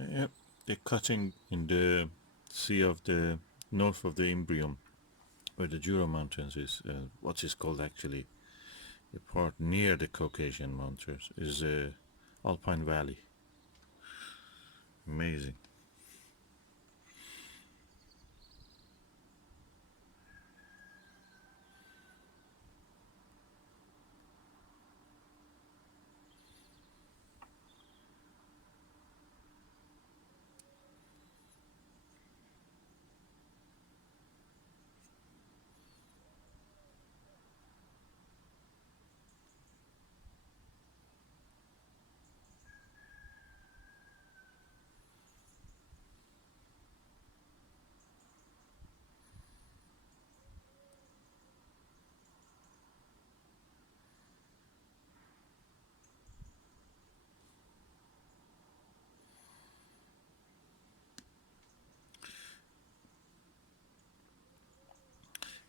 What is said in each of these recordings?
Yep, they're cutting in the sea of the north of the Imbrium, where the Jura Mountains is. What is called actually the part near the Caucasian Mountains is Alpine Valley. Amazing.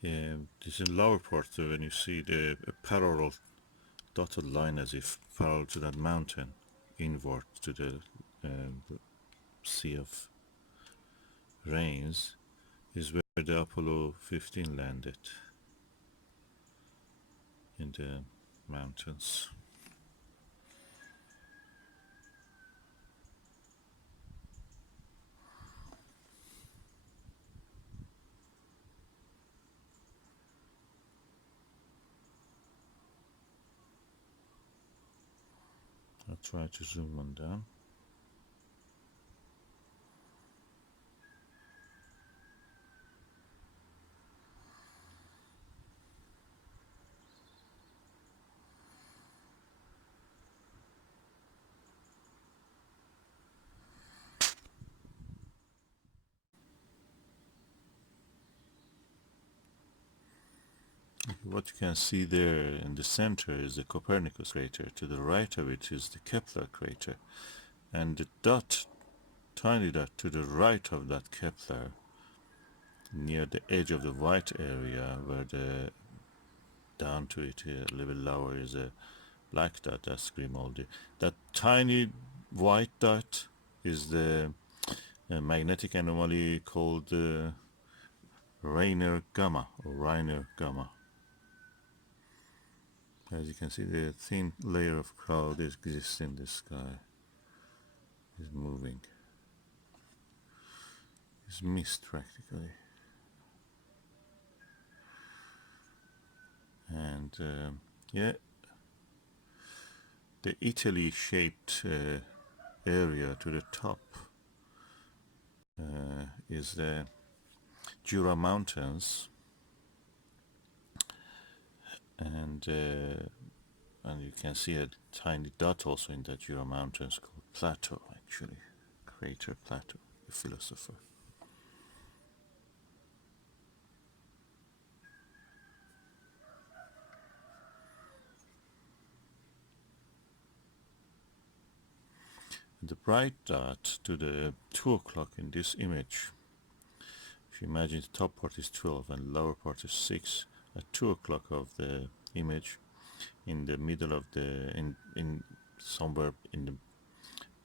Yeah, this is lower part when you see the parallel dotted line as if parallel to that mountain, inward to the Sea of Rains, is where the Apollo 15 landed in the mountains. I'll try to zoom on down. What you can see there in the center is the Copernicus crater. To the right of it is the Kepler crater. And the dot, tiny dot to the right of that Kepler, near the edge of the white area where the down to it a little lower is a black dot, that's Grimaldi. That tiny white dot is the magnetic anomaly called Rainer Gamma or Reiner Gamma. As you can see, the thin layer of cloud exists in the sky, is moving. It's mist practically. And yeah, the Italy shaped area to the top is the Jura Mountains, and you can see a tiny dot also in the Jura Mountains called Plato, actually, crater Plato, the philosopher. The bright dot to the 2 o'clock in this image, if you imagine the top part is 12 and lower part is 6, at 2 o'clock of the image, in the middle of the, in somewhere in the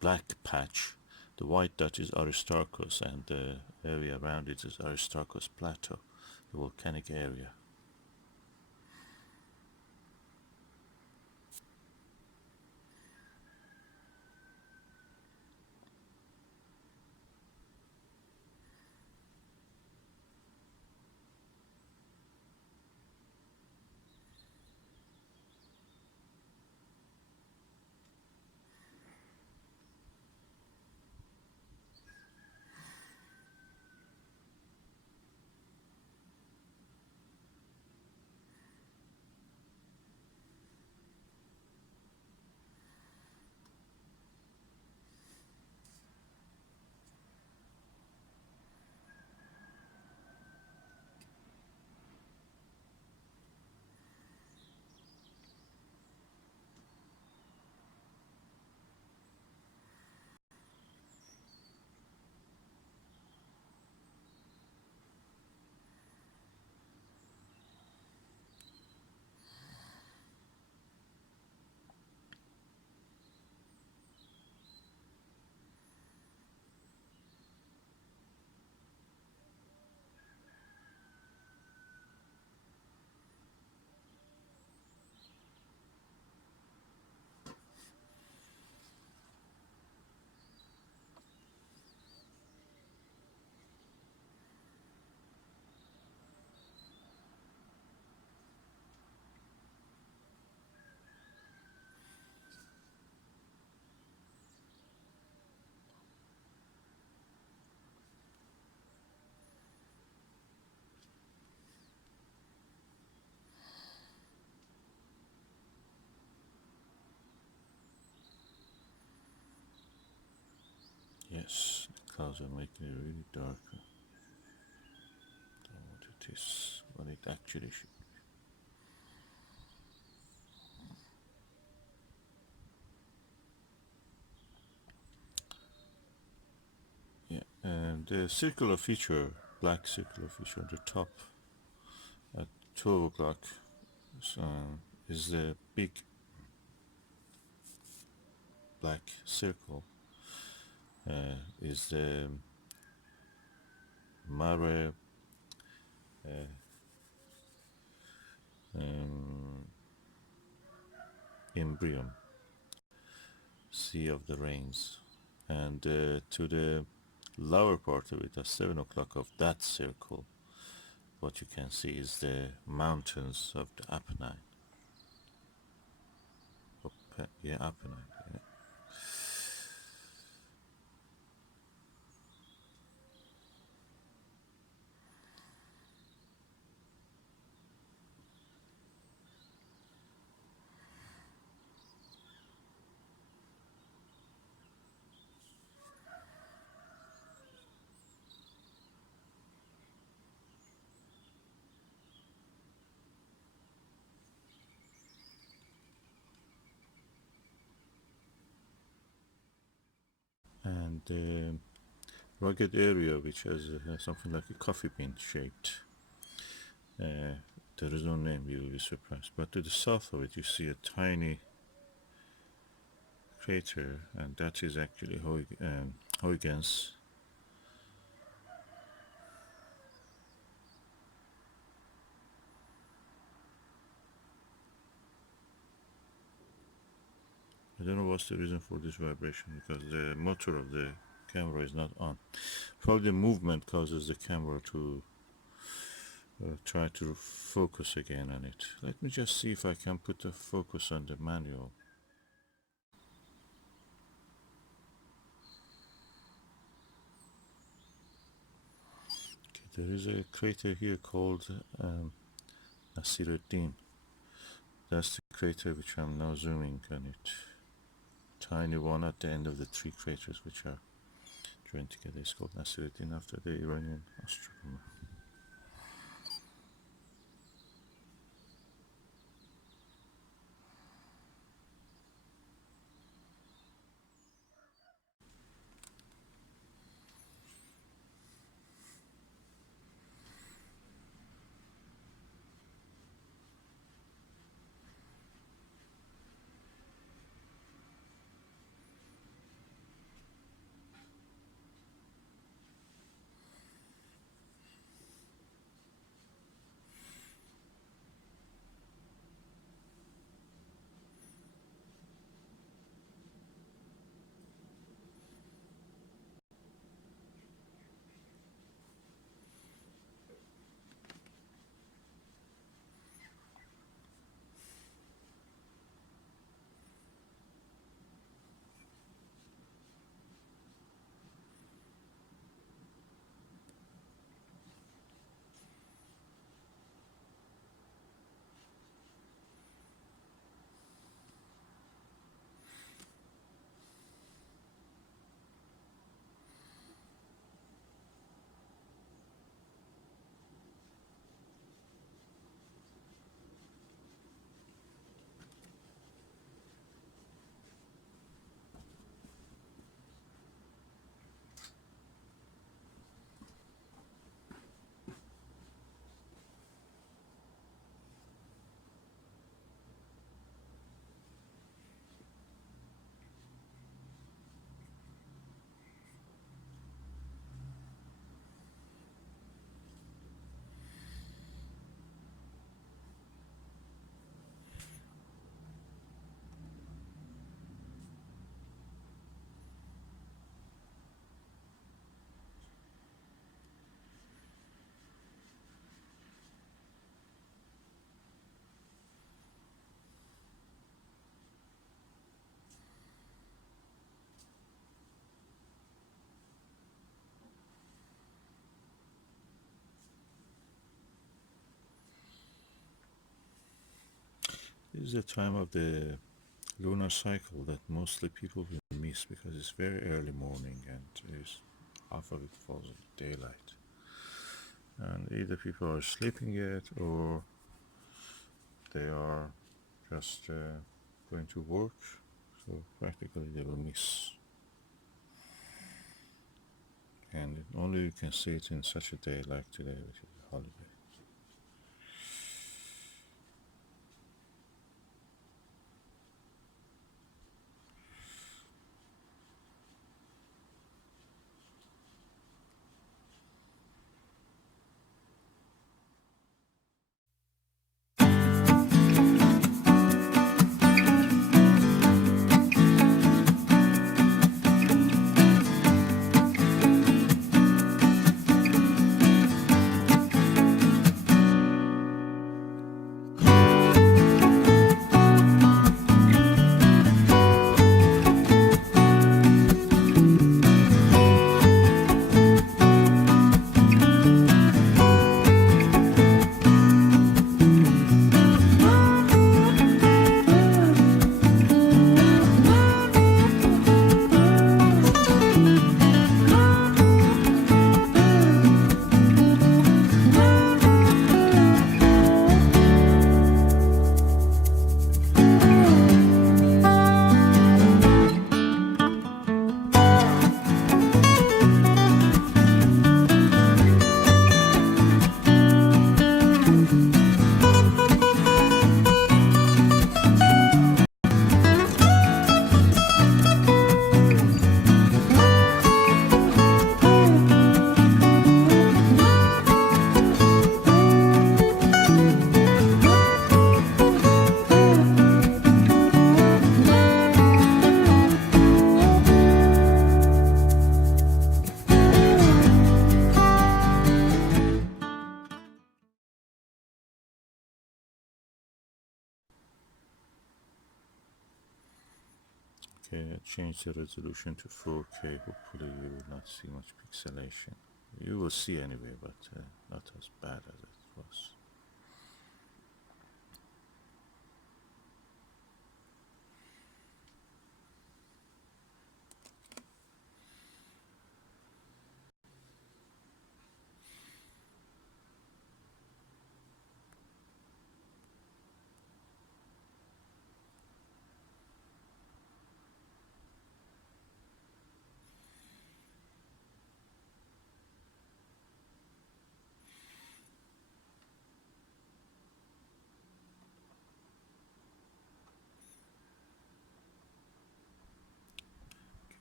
black patch, the white dot is Aristarchus and the area around it is Aristarchus Plateau, the volcanic area. Yes, the clouds are making it really darker than what it is, what it actually should be. Yeah, and the circular feature, black circular feature on the top at 12 o'clock is the big black circle, is the Mare um, Imbrium, Sea of the Rains. And to the lower part of it, at 7 o'clock of that circle, what you can see is the mountains of the Apennine. Yeah, Apennine. Yeah. And the rugged area, which has something like a coffee bean shaped. There is no name, you'll be surprised. But to the south of it, you see a tiny crater, and that is actually Huygens. I don't know what's the reason for this vibration, because the motor of the camera is not on. Probably the movement causes the camera to try to focus again on it. Let me just see if I can put the focus on the manual. Okay, there is a crater here called Nasiruddin. That's the crater which I'm now zooming on it. Tiny one at the end of the three craters which are joined together. It's called Nasiruddin after the Iranian astronomer. This is the time of the lunar cycle that mostly people will miss because it's very early morning and half of it falls in daylight. And either people are sleeping yet or they are just going to work, so practically they will miss. And only you can see it in such a day like today, which is a holiday. Okay, I changed the resolution to 4K. Hopefully you will not see much pixelation. You will see anyway, but not as bad as it was.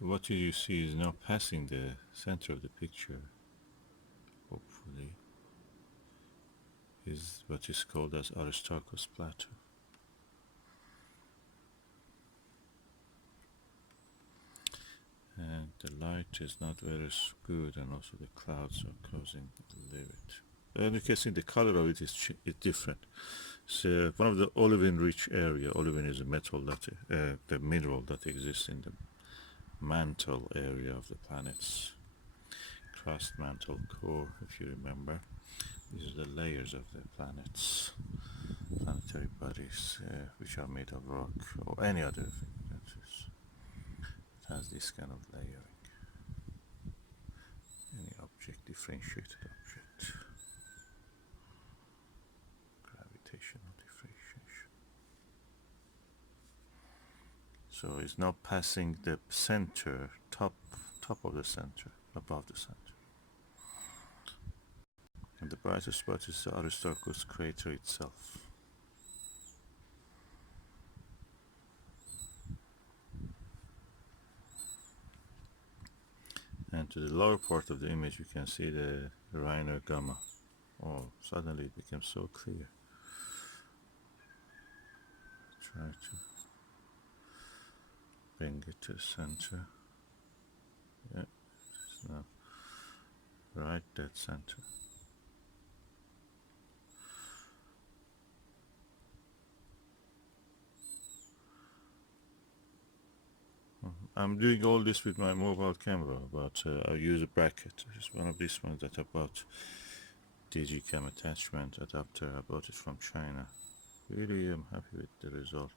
What you see is now passing the center of the picture, hopefully, is what is called as Aristarchus plateau. And the light is not very good, and also the clouds are causing a little bit. And you can see the color of it is different. So one of the olivine-rich area. Olivine is a metal that the mineral that exists in the mantle area of the planet's crust, mantle, core, if you remember. These are the layers of the planet's planetary bodies, which are made of rock or any other thing that has this kind of layering. Any object, differentiated object. Gravitational differentiation. So it's now passing the center, top of the center, above the center. And the brightest spot is the Aristarchus crater itself. And to the lower part of the image you can see the Reiner gamma. Oh, suddenly it became so clear. Try to bring it to the center. Yeah, it's now right dead center. I'm doing all this with my mobile camera, but I use a bracket. It's one of these ones that I bought, Digicam attachment adapter. I bought it from China. Really, I'm happy with the result.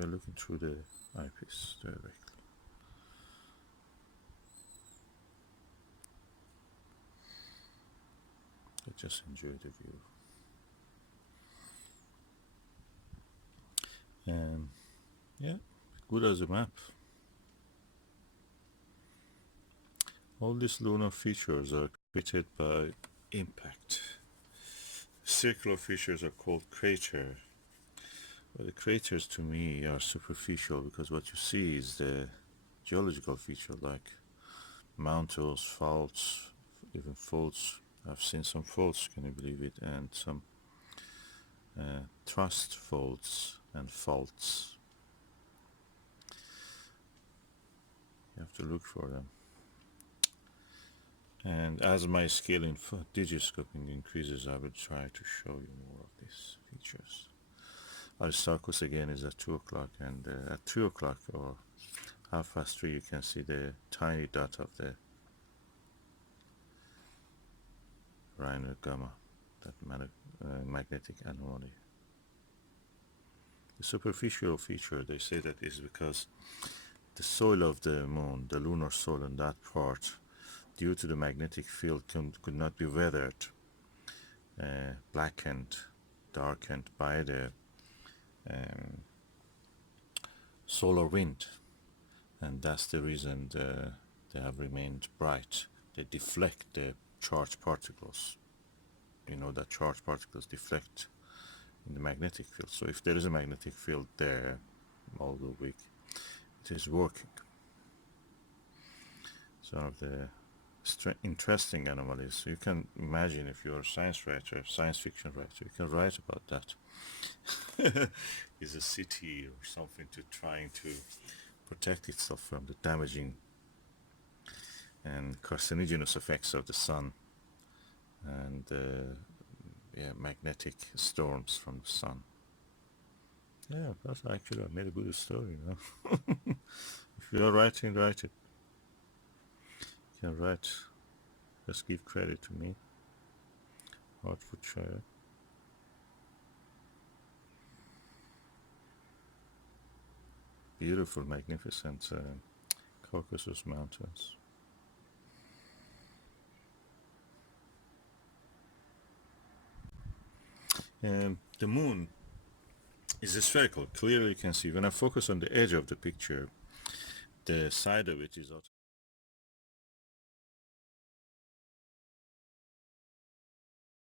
you're looking through the eyepiece directly. I just enjoy the view. And yeah, good as a map. All these lunar features are created by impact. Circular features are called crater. But the craters to me are superficial because what you see is the geological feature like mountains, faults, even faults. I've seen some faults, can you believe it? And some thrust faults and faults. You have to look for them. And as my skill in digiscoping increases, I will try to show you more of these features. Aristarchus again is at 2 o'clock, and at 3 o'clock or 3:30 you can see the tiny dot of the Rhino gamma, that magnetic anomaly. The superficial feature, they say that is because the soil of the moon, the lunar soil in that part, due to the magnetic field could not be weathered, blackened, darkened by the solar wind, and that's the reason they have remained bright. They deflect the charged particles. You know that charged particles deflect in the magnetic field. So if there is a magnetic field there all the week, it is working. It's one of the interesting anomalies. You can imagine if you're a science writer, science fiction writer, you can write about that. Is a city or something to trying to protect itself from the damaging and carcinogenous effects of the sun and magnetic storms from the sun. Yeah, that's actually I made a good story, you know. If you're writing, write it. You can write. Just give credit to me. Hertfordshire. Beautiful, magnificent Caucasus Mountains. The moon is spherical. Clearly you can see when I focus on the edge of the picture, the side of it is